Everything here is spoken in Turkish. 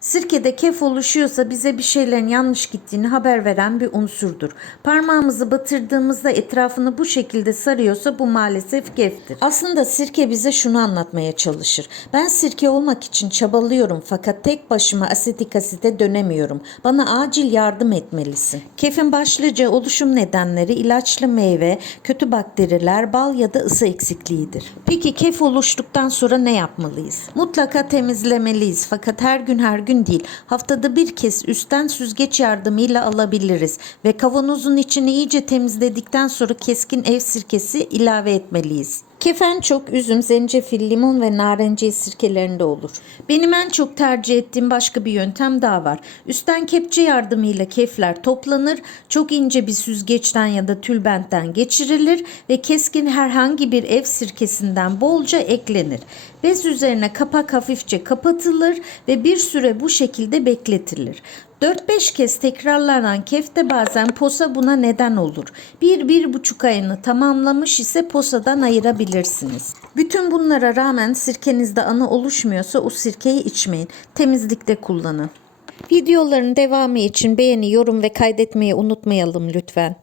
Sirkede kef oluşuyorsa bize bir şeylerin yanlış gittiğini haber veren bir unsurdur. Parmağımızı batırdığımızda etrafını bu şekilde sarıyorsa bu maalesef keftir. Aslında sirke bize şunu anlatmaya çalışır. Ben sirke olmak için çabalıyorum fakat tek başıma asetik asite dönemiyorum. Bana acil yardım etmelisin. Kefin başlıca oluşum nedenleri ilaçlı meyve, kötü bakteriler, bal ya da ısı eksikliğidir. Peki kef oluştuktan sonra ne yapmalıyız? Mutlaka temizlemeliyiz fakat her gün her değil. Haftada bir kez üstten süzgeç yardımıyla alabiliriz ve kavanozun içini iyice temizledikten sonra keskin ev sirkesi ilave etmeliyiz. Kefen çok üzüm, zencefil, limon ve narenciye sirkelerinde olur. Benim en çok tercih ettiğim başka bir yöntem daha var. Üstten kepçe yardımıyla kefler toplanır, çok ince bir süzgeçten ya da tülbentten geçirilir ve keskin herhangi bir ev sirkesinden bolca eklenir. Bez üzerine kapak hafifçe kapatılır ve bir süre bu şekilde bekletilir. 4-5 kez tekrarlanan kefte bazen posa buna neden olur. 1-1,5 ayını tamamlamış ise posadan ayırabilirsiniz. Bütün bunlara rağmen sirkenizde anı oluşmuyorsa o sirkeyi içmeyin. Temizlikte kullanın. Videoların devamı için beğeni, yorum ve kaydetmeyi unutmayalım lütfen.